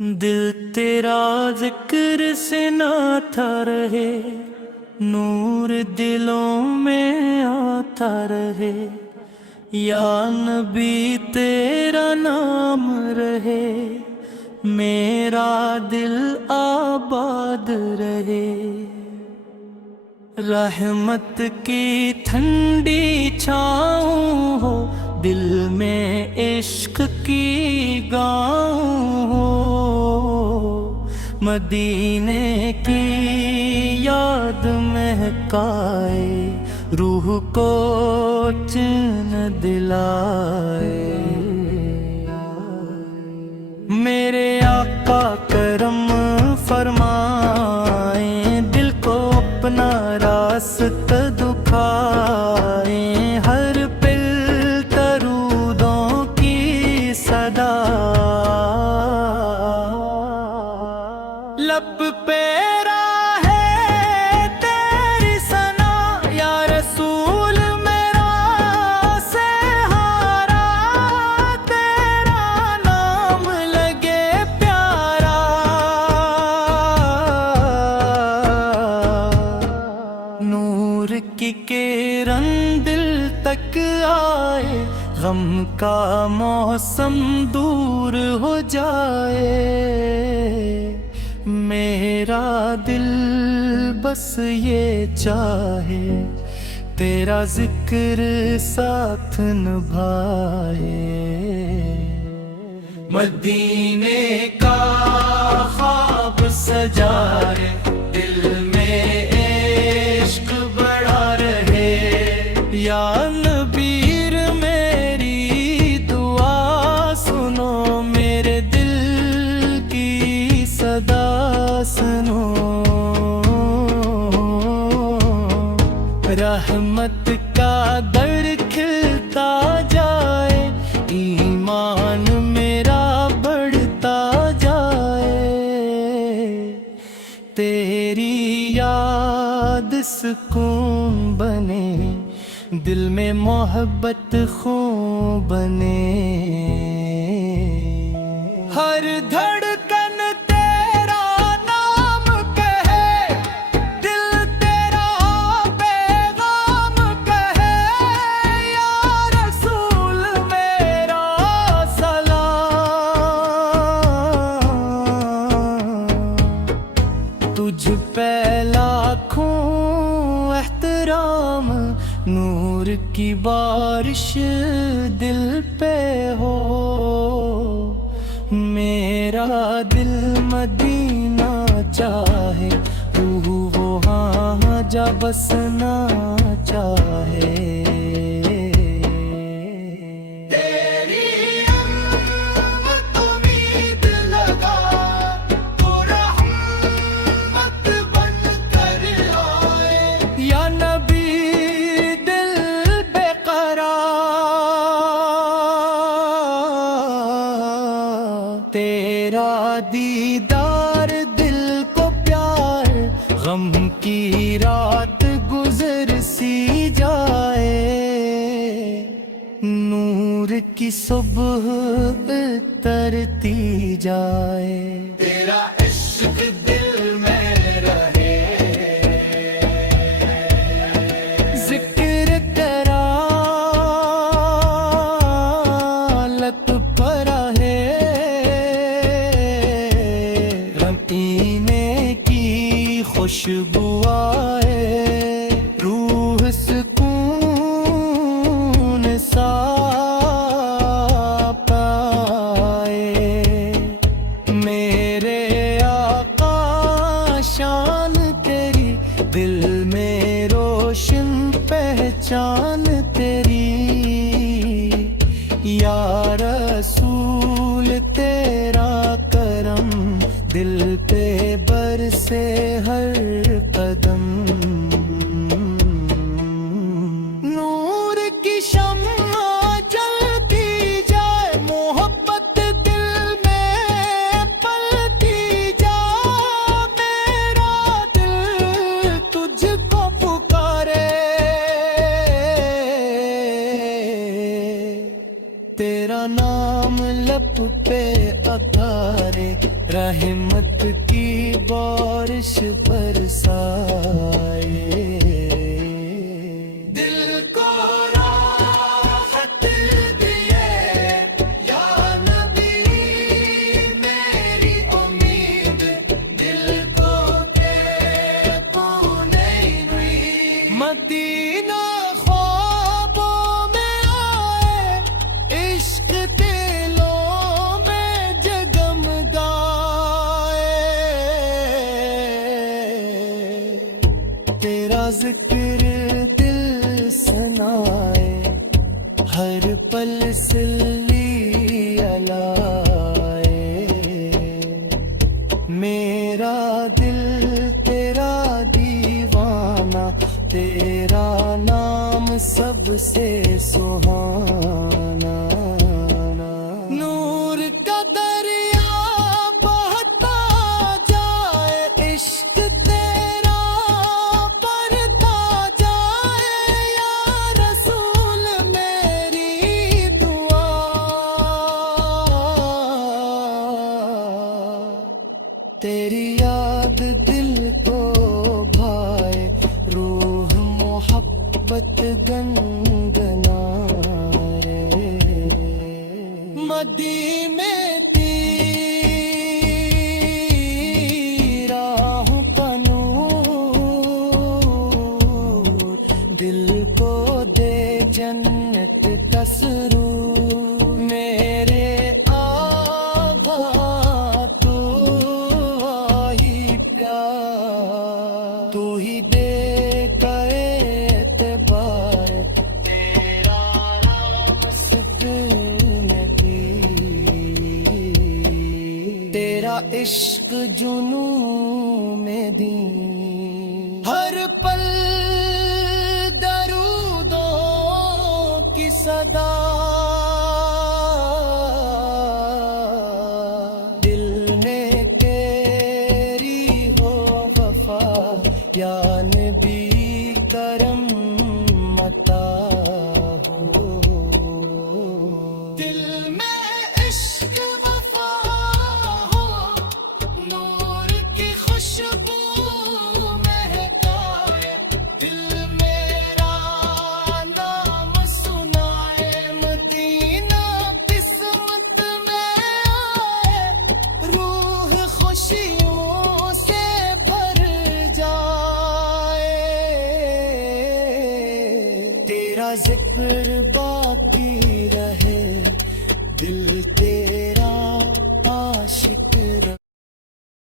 दिल तेरा जिक्र से नाता रहे, नूर दिलों में आता रहे। या नबी तेरा नाम रहे, मेरा दिल आबाद रहे। रहमत की ठंडी छाँव हो, दिल में इश्क की गाँव हो। मदीने की याद महकाए, रूह को चैन दिलाए। मेरे आका करम फरमाए, दिल को अपना रास्ता दिखाए। हर पिल तरूदों की सदा, लब पे राहे तेरी सना। या रसूल मेरा सहारा, तेरा नाम लगे प्यारा। नूर की किरण दिल तक आए, गम का मौसम दूर हो जाए। मेरा दिल बस ये चाहे, तेरा जिक्र साथ निभाए। मदीने का ख्वाब सजाए, दिल में इश्क बढ़ा रहे। या नबीर मेरी दुआ सुनो, मेरे दिल की सदा सुनो। रहमत का दर खिलता जाए, ईमान मेरा बढ़ता जाए। तेरी याद सुकून बने, दिल में मोहब्बत खून बने। हर धड़कन तेरा नाम कहे, दिल तेरा पैगाम कहे। या रसूल मेरा सलाम, तुझ पे लाखों एहतराम। नूर की बारिश दिल पे हो, मेरा दिल मदीना चाहे। रूह वहाँ जा बसना चाहे। तेरी उम्मत उम्मीद लगा, तो रहमत बन कर आए। या नबी दिल बेकरार, तेरा दीदार दिल को प्यार। गम की रात गुजर सी जाए, नूर की सुबह तरती जाए। तेरा इश्क दिल में रहे, जिक्र तेरा लत पर है। रमीने की खुशबू आए, रूह सुकून सा पाए। मेरे आका शान तेरी, दिल में रोशन पहचान तेरी। या रसूल तेरा करम, दिल पे बरसे हर कदम। नूर की शम्मा जलती जाए, मोहब्बत दिल में पलती जाए। मेरा दिल तुझको पुकारे, तेरा नाम लब पे अतारे। رحمت کی بارش برسائے دل کو راحت دیے یا نبی میری امید دل کو پونے ہوئی مدینہ خوابوں میں آئے عشق دلوں میں جگمگائے تیرا ذکر دل سنائے ہر پل سلی علائے میرا دل تیرا دیوانہ تیرا نام سب سے سہانا نور کا دریا بہتا جائے عشق تیرا بڑھتا جائے یا رسول میری دعا تیری یاد دل کو بھائے روح محبت گنگنائے مدی میں تیرا ہوں کنور دل کو دے جنت کا سرور میرے آقا تو ہی پیار تو ہی دے کا اعتبار تیرا نام سکون دی تیرا عشق جنوں میں دی ہر پل درودوں کی صدا دل میں تیری ہو وفا یا نبی کرم متا ہو دل میں عشق وفا ہو نور کی خوشبو مہکائے دل میرا نام سنائے مدینہ قسمت میں آئے روح خوشی